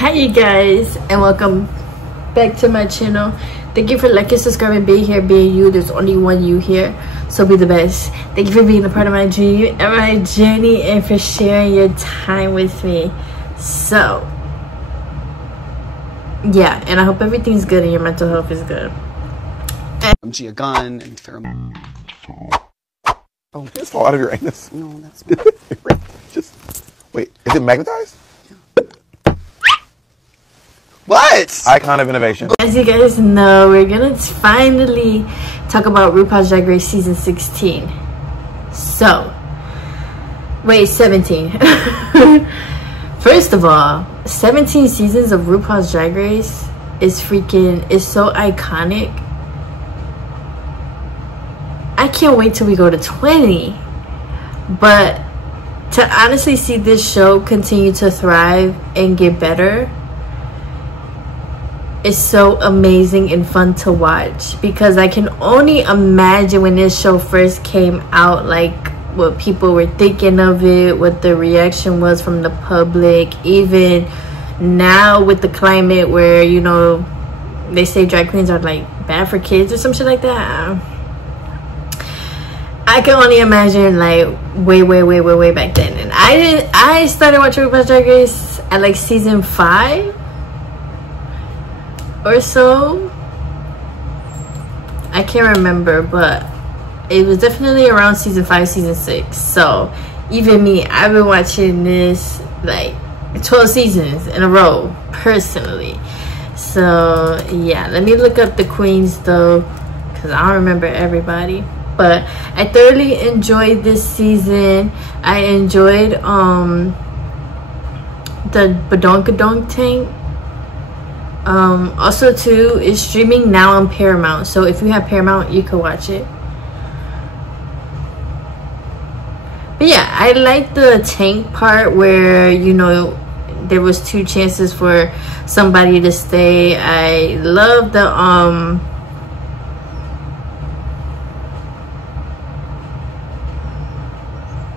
Hi you guys, and welcome back to my channel. Thank you for liking, subscribing, being here, being you. There's only one you here, so be the best. Thank you for being a part of my dream and my journey, and for sharing your time with me. So yeah, and I hope everything's good and your mental health is good. A gun and pheromone. Oh, just fall out of your anus. No, that's just wait. Is it magnetized? What? Icon of innovation. As you guys know, we're gonna finally talk about RuPaul's Drag Race season 16. So, wait, 17. First of all, 17 seasons of RuPaul's Drag Race is so iconic. I can't wait till we go to 20. But to honestly see this show continue to thrive and get better, it's so amazing and fun to watch, because I can only imagine when this show first came out, like what people were thinking of it, what the reaction was from the public. Even now with the climate where, you know, they say drag queens are like bad for kids or some shit like that, I can only imagine like way back then. And I started watching RuPaul's Drag Race at like season 5 or so. I can't remember, but it was definitely around season 5, season 6. So even me, I've been watching this like 12 seasons in a row personally. So yeah, let me look up the queens though, because I don't remember everybody. But I thoroughly enjoyed this season. I enjoyed the Badonkadonk tank. Also too, it's streaming now on Paramount, so if you have Paramount you can watch it. But yeah, I like the tank part where, you know, there was 2 chances for somebody to stay. I love the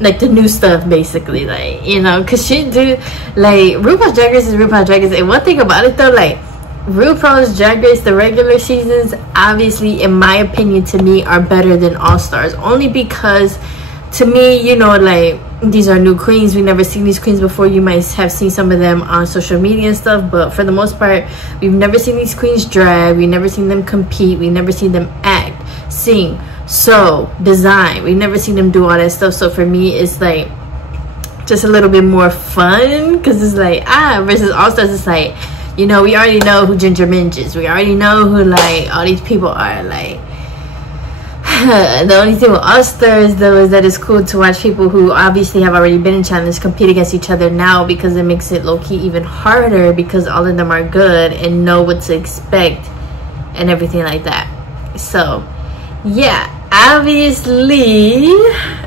like the new stuff, basically, like, you know, because she do, like, RuPaul's Drag Race is RuPaul's Drag Race. And one thing about it though, like, RuPaul's Drag Race, the regular seasons, obviously in my opinion, to me, are better than All Stars, only because to me, you know, like, these are new queens. We've never seen these queens before. You might have seen some of them on social media and stuff, but for the most part, we've never seen these queens drag. We've never seen them compete. We've never seen them act, sing, sew, design. We've never seen them do all that stuff. So for me, it's like just a little bit more fun, because it's like, versus All Stars, it's like, you know, we already know who Ginger Minge is. We already know who, like, all these people are. Like, the only thing with All Stars though is that it's cool to watch people who obviously have already been in challenge compete against each other now, because it makes it low-key even harder, because all of them are good and know what to expect and everything like that. So yeah, obviously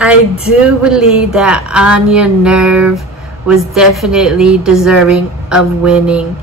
I do believe that Onya Nurve was definitely deserving of winning.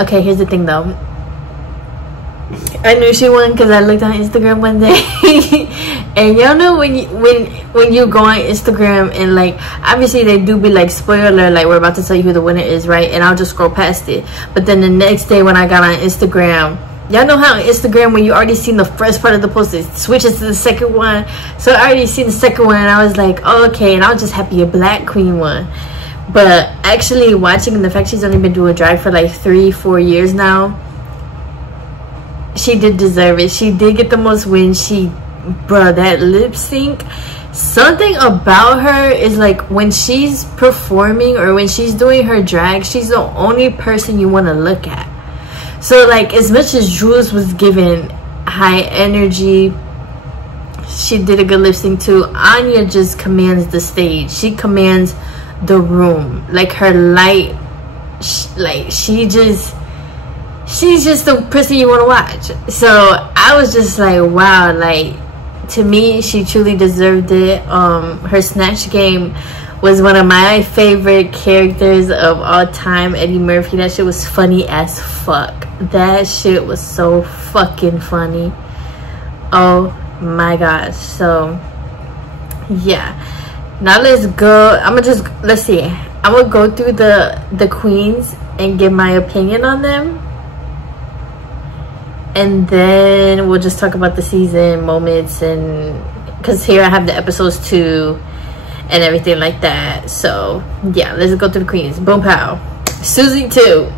Okay, here's the thing though, I knew she won because I looked on Instagram one day and y'all know when you go on Instagram and, like, obviously they do be like, spoiler, like, we're about to tell you who the winner is, right? And I'll just scroll past it. But then the next day when I got on Instagram, y'all know how on Instagram when you already seen the first part of the post, it switches to the second one. So I already seen the second one and I was like, oh, okay, and I was just happy a black queen won. But actually watching the fact she's only been doing drag for like 3-4 years now, she did deserve it. She did get the most wins. Bruh, that lip sync, something about her is like, when she's performing or when she's doing her drag, she's the only person you want to look at. So like, as much as Jules was given high energy, she did a good lip sync too. Onya just commands the stage. She commands the room. Like, her light, like, she's just the person you want to watch. So I was just like, wow, like, to me, she truly deserved it. Her snatch game was one of my favorite characters of all time. Eddie Murphy, that shit was funny as fuck. That shit was so fucking funny. Oh my gosh. So yeah, now let's go. Let's see, I will go through the queens and give my opinion on them, and then we'll just talk about the season moments, and because here I have the episodes too and everything like that. So yeah, let's go through the queens. Boom pow. Susie too.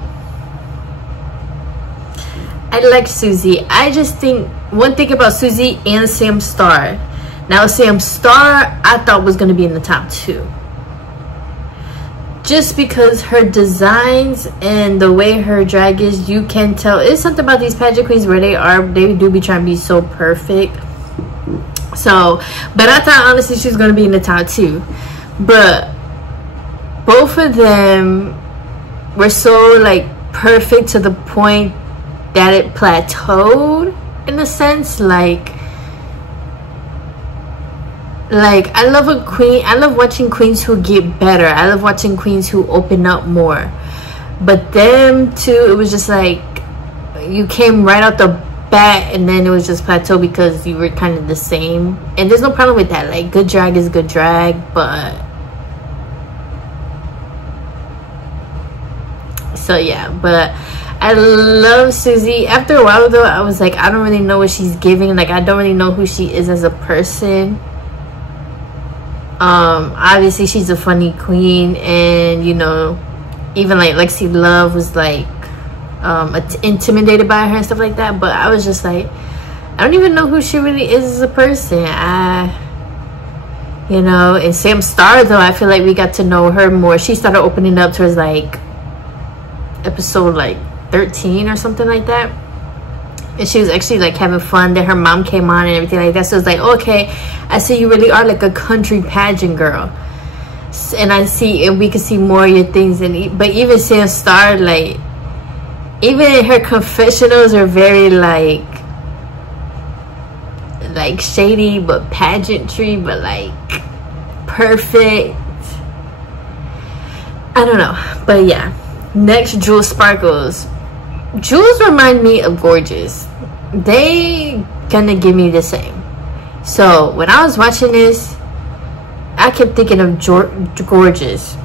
I like Susie. I just think one thing about Susie and Sam Star. Now Sam Star I thought was going to be in the top 2. Just because her designs and the way her drag is, you can tell it's something about these pageant queens where they do be trying to be so perfect. So, but I thought honestly she was going to be in the top 2. But both of them were so like perfect to the point that it plateaued in a sense. Like I love a queen. I love watching queens who get better. I love watching queens who open up more. But them too, it was just like you came right out the bat and then it was just plateau because you were kind of the same. And there's no problem with that. Like good drag is good drag, but so yeah. But I love Susie. After a while though, I was like, I don't really know what she's giving. Like I don't really know who she is as a person. Obviously she's a funny queen, and you know, even like Lexi Love was like intimidated by her and stuff like that. But I was just like, I don't even know who she really is as a person. You know, and Sam Star though, I feel like we got to know her more. She started opening up towards like episode like 13 or something like that, and she was actually like having fun. Then her mom came on and everything like that, so it's like, okay, I see you really are like a country pageant girl, and I see, and we can see more of your things. And but even Sam Star, like even her confessionals are very like shady but pageantry, but like perfect. I don't know, but yeah. Next, Jewel Sparkles. Jewels remind me of Gorgeous. They gonna give me the same. So when I was watching this, I kept thinking of Gorgeous.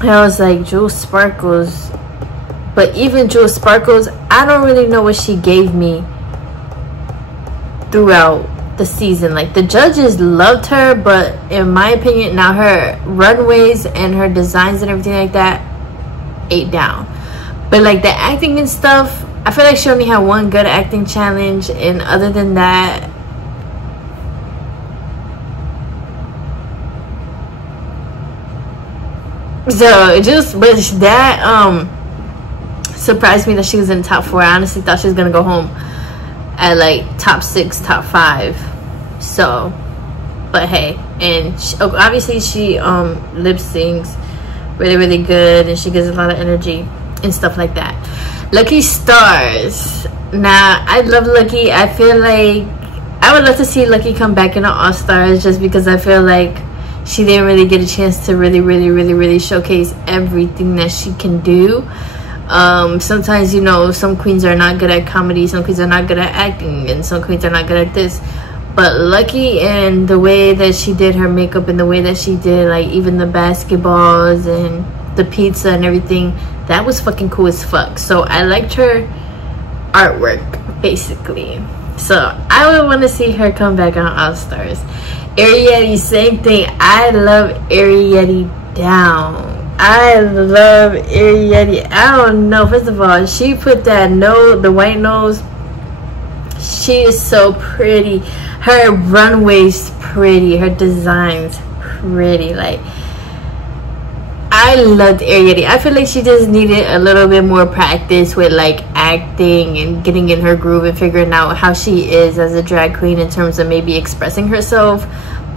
And I was like, Jewel Sparkles. But even Jewel Sparkles, I don't really know what she gave me throughout the season. Like the judges loved her, but in my opinion, now her runways and her designs and everything like that ate down. But like the acting and stuff, I feel like she only had one good acting challenge, and other than that, so it just, but that surprised me that she was in the top 4. I honestly thought she was gonna go home at like top 6, top 5. So, but hey, and she, obviously she lip syncs really good, and she gives a lot of energy and stuff like that. Lucky Stars. Now I love Lucky. I feel like I would love to see Lucky come back in All Stars, just because I feel like she didn't really get a chance to really showcase everything that she can do. Sometimes, you know, some queens are not good at comedy, some queens are not good at acting, and some queens are not good at this. But Lucky, and the way that she did her makeup, and the way that she did like even the basketballs and the pizza and everything, that was fucking cool as fuck. So I liked her artwork basically. So I would want to see her come back on All Stars. Arrietty, same thing. I love Arrietty down. I love Arrietty. I don't know, first of all, she put that nose, the white nose, she is so pretty. Her runway's pretty, her design's pretty. Like I loved Arrietty. I feel like she just needed a little bit more practice with like acting and getting in her groove and figuring out how she is as a drag queen in terms of maybe expressing herself.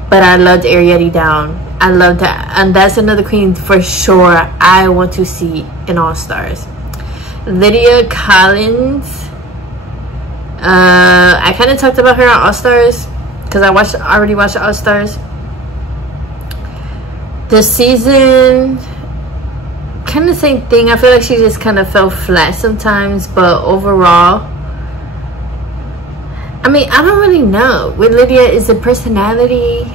But I loved Arrietty down. I loved that, and that's another queen for sure I want to see in All Stars. Lydia Collins. I kind of talked about her on All Stars because I already watched All Stars. This season, kind of same thing. I feel like she just kind of fell flat sometimes, but overall, I mean, I don't really know. With Lydia, is it personality?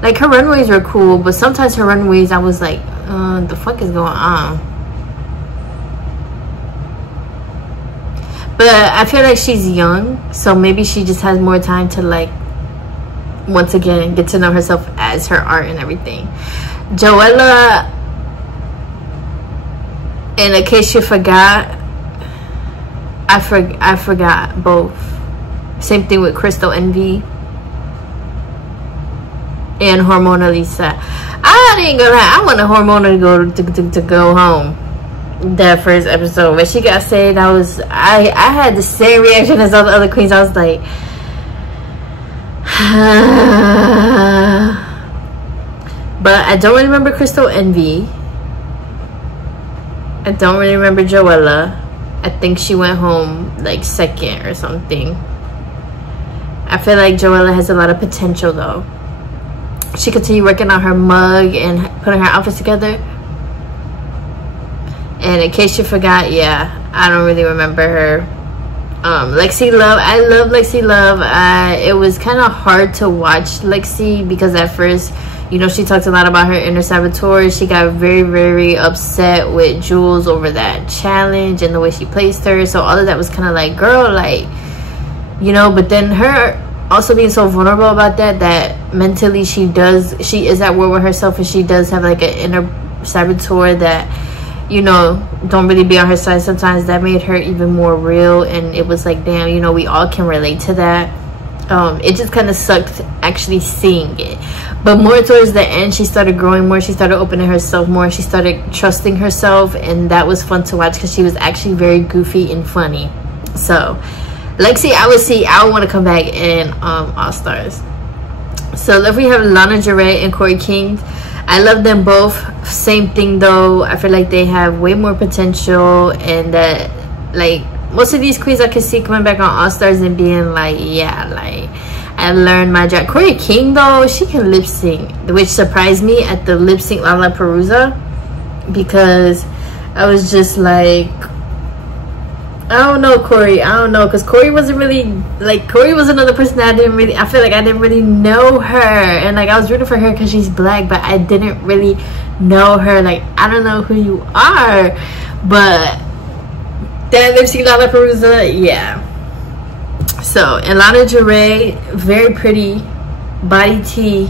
Like, her runways were cool, but sometimes her runways, I was like, the fuck is going on? But I feel like she's young, so maybe she just has more time to, like, once again, get to know herself as her art and everything. Joella, and in case you forgot, I forgot both. Same thing with Crystal Envy and Hormona Lisa. I ain't gonna lie, I want Hormona to go home. That first episode when she got saved, I had the same reaction as all the other queens. I was like, but I don't really remember Crystal Envy. I don't really remember Joella. I think she went home like second or something. I feel like Joella has a lot of potential though. She continued working on her mug and putting her outfits together. And in case you forgot, yeah, I don't really remember her. Lexi Love, I love Lexi Love. It was kind of hard to watch Lexi because at first, you know, she talked a lot about her inner saboteur. She got very, very upset with Jules over that challenge and the way she placed her. So all of that was kind of like, girl, like, you know, but then her also being so vulnerable about that mentally she is at war with herself, and she does have like an inner saboteur that, you know, don't really be on her side sometimes. That made her even more real, and it was like, damn, you know, we all can relate to that. It just kind of sucked actually seeing it, but more towards the end she started growing more, she started opening herself more, she started trusting herself, and that was fun to watch because she was actually very goofy and funny. So Lexi, I would want to come back in All Stars. So if we have Lana Del Rey and Kori King, I love them both. Same thing though, I feel like they have way more potential, and that like most of these queens I can see coming back on All Stars and being like, yeah, like I learned my job. Kori King though, she can lip sync, which surprised me at the lip sync Lollapalooza, because I was just like, I don't know Kori, I don't know, because Kori wasn't really, like, Kori was another person that I feel like I didn't really know her, and like I was rooting for her because she's black, but I didn't really know her. Like, I don't know who you are, but that lip sync Lollapalooza, yeah. So, and Lana Del Rey, very pretty, body tea,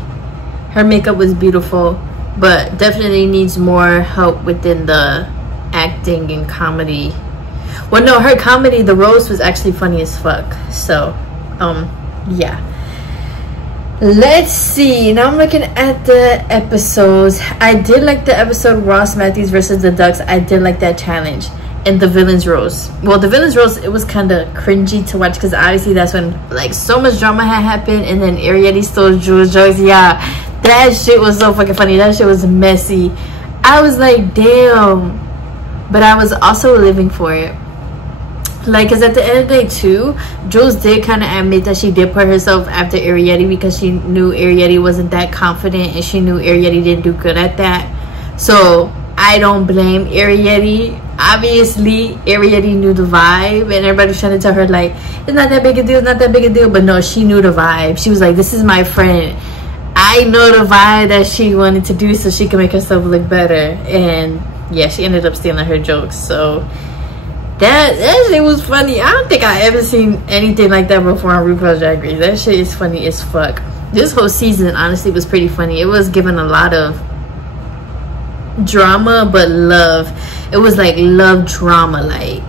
her makeup was beautiful, but definitely needs more help within the acting and comedy. Well, no, her comedy, the roast was actually funny as fuck. So, yeah. Let's see. Now I'm looking at the episodes. I did like the episode Ross Matthews versus the Ducks. I did like that challenge. And the villains roast. Well, the villains roast, it was kind of cringy to watch because obviously that's when like so much drama had happened, and then Arrietty stole Jules' jokes. Yeah, that shit was so fucking funny. That shit was messy. I was like, damn. But I was also living for it. Like, because at the end of the day too, Jules did kind of admit that she did put herself after Arrietty because she knew Arrietty wasn't that confident, and she knew Arrietty didn't do good at that. So I don't blame Arrietty. Obviously Arrietty knew the vibe, and everybody's trying to tell her like, it's not that big a deal, it's not that big a deal. But no, she knew the vibe. She was like, this is my friend, I know the vibe that she wanted to do so she can make herself look better. And yeah, she ended up stealing her jokes. So that shit was funny. I don't think I ever seen anything like that before on RuPaul's Drag Race. That shit is funny as fuck. This whole season honestly was pretty funny. It was given a lot of drama, but love. It was like love drama, like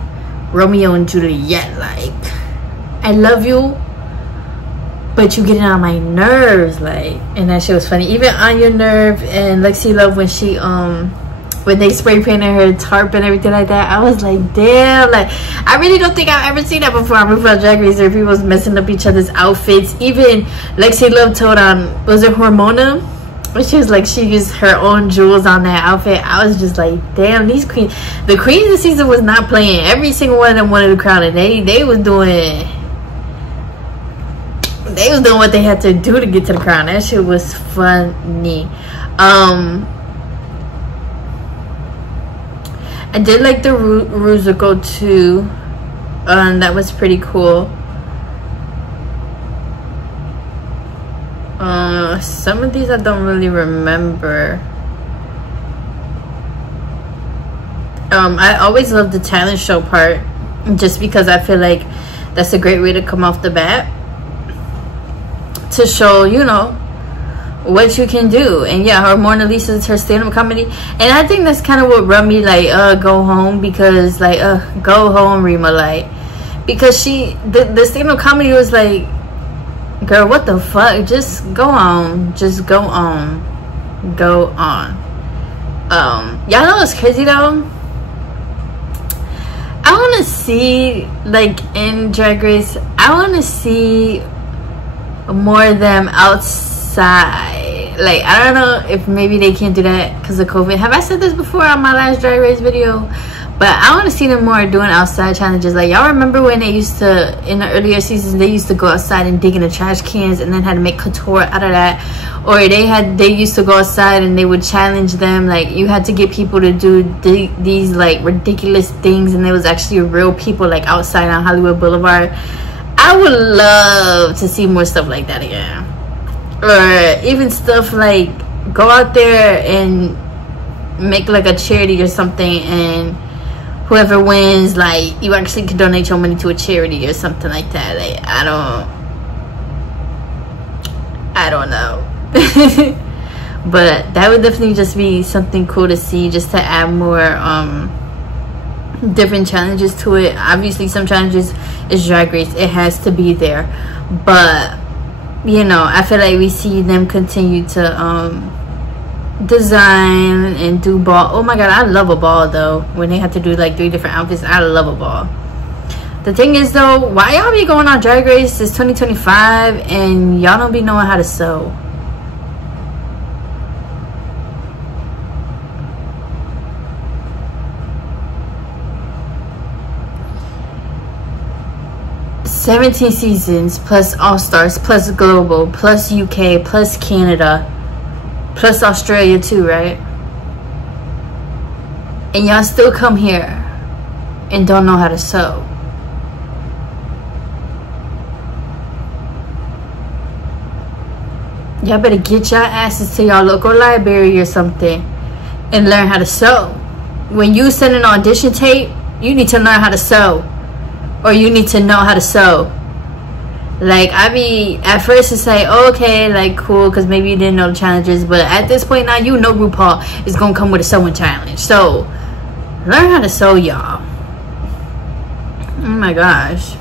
Romeo and Juliet. Like, I love you, but you getting on my nerves. Like, and that shit was funny. Even Onya Nurve and Lexi Love, when she when they spray painted her tarp and everything like that, I was like, damn. Like, I really don't think I've ever seen that before on RuPaul's Drag Race, where people was messing up each other's outfits. Even Lexi Love told was it Hormona? But she was like, she used her own jewels on that outfit. I was just like, damn, these queens, the queens this season was not playing. Every single one of them wanted the crown, and they was doing what they had to do to get to the crown. That shit was funny. I did like the Rusical too. That was pretty cool. Some of these I don't really remember. I always love the talent show part, just because I feel like that's a great way to come off the bat to show, you know, what you can do. And yeah, her Mona Lisa is her stand-up comedy, and I think that's kind of what rubbed me like go home, because like go home Rima, like, because the stand-up comedy was like, girl, what the fuck, just go on, go on. Y'all know what's crazy though? I want to see, like, in Drag Race, I want to see more of them outside. Like, I don't know if maybe they can't do that because of COVID. Have I said this before on my last Drag Race video? But I want to see them more doing outside challenges. Like, y'all remember when they used to, in the earlier seasons, they used to go outside and dig in the trash cans and then had to make couture out of that. Or they used to go outside and they would challenge them. Like, you had to get people to do these like ridiculous things, and there was actually real people like outside on Hollywood Boulevard. I would love to see more stuff like that again. Or even stuff like go out there and make like a charity or something, and whoever wins, like, you actually can donate your money to a charity or something like that. Like, I don't know. But that would definitely just be something cool to see, just to add more different challenges to it. Obviously some challenges is Drag Race, it has to be there, but you know, I feel like we see them continue to design and do ball. Oh my god, I love a ball though. When they have to do like 3 different outfits, I love a ball. The thing is though, why y'all be going on Drag Race? It's 2025 and y'all don't be knowing how to sew. $17 seasons plus All Stars plus Global plus UK plus Canada plus Australia too, right? And y'all still come here and don't know how to sew. Y'all better get your asses to y'all local library or something and learn how to sew. When you send an audition tape, you need to learn how to sew, or you need to know how to sew. Like, I be at first it's like, oh, okay, like cool, because maybe you didn't know the challenges, but at this point now you know RuPaul is gonna come with a sewing challenge. So learn how to sew, y'all. Oh my gosh.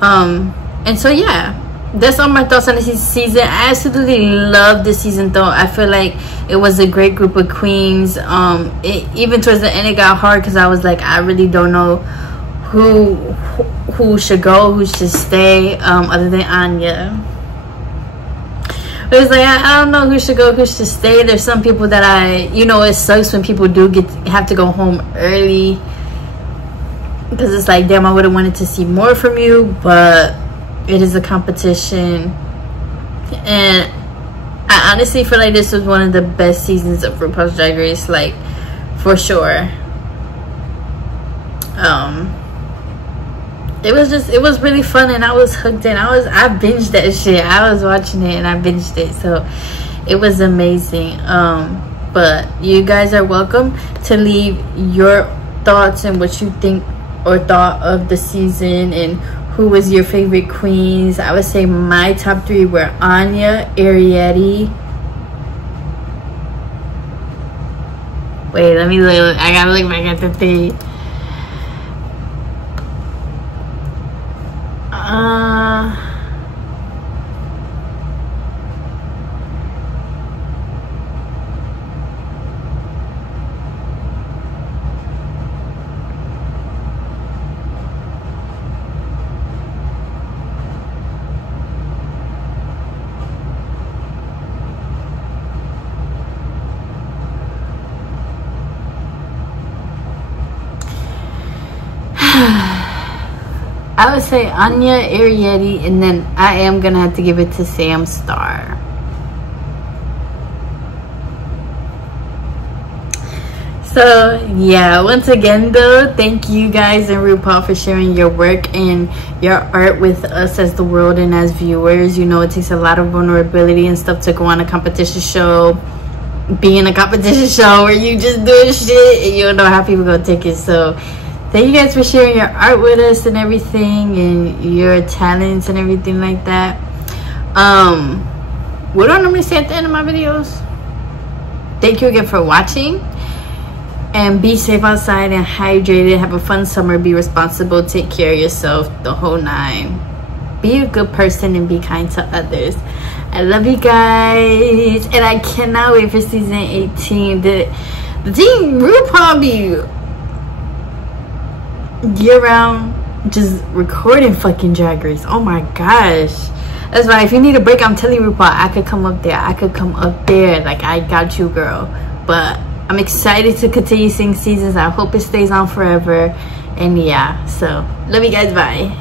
And so yeah, that's all my thoughts on this season. I absolutely love this season though. I feel like it was a great group of queens. Even towards the end it got hard because I was like, I really don't know who should go, who should stay, other than Onya. It was like, I don't know who should go, who should stay. There's some people that you know, it sucks when people do have to go home early, because it's like, damn, I would have wanted to see more from you, but it is a competition. And I honestly feel like this was one of the best seasons of RuPaul's Drag Race, like, for sure. It was really fun, and I was hooked in. I binged that shit. I was watching it and I binged it, so it was amazing. But you guys are welcome to leave your thoughts and what you think or thought of the season, and who was your favorite queens. I would say my top 3 were Onya, Arrietty. Wait, let me look. I gotta look back at the thing. I would say Onya, Arrietty, and then I am gonna have to give it to Sam Star. So yeah, once again though, thank you guys and RuPaul for sharing your work and your art with us as the world and as viewers. You know, it takes a lot of vulnerability and stuff to go on a competition show, be in a competition show where you just doing shit and you don't know how people gonna take it. So thank you guys for sharing your art with us and everything, and your talents and everything like that. What do I normally say at the end of my videos? Thank you again for watching, and be safe outside and hydrated. Have a fun summer. Be responsible. Take care of yourself. The whole nine. Be a good person and be kind to others. I love you guys, and I cannot wait for season 18. The team RuPaul be year-round just recording fucking Drag Race. Oh my gosh. That's why if you need a break, I'm telling you, RuPaul, I could come up there. I could come up there. Like, I got you, girl. But I'm excited to continue seeing seasons. I hope it stays on forever. And yeah, so love you guys. Bye.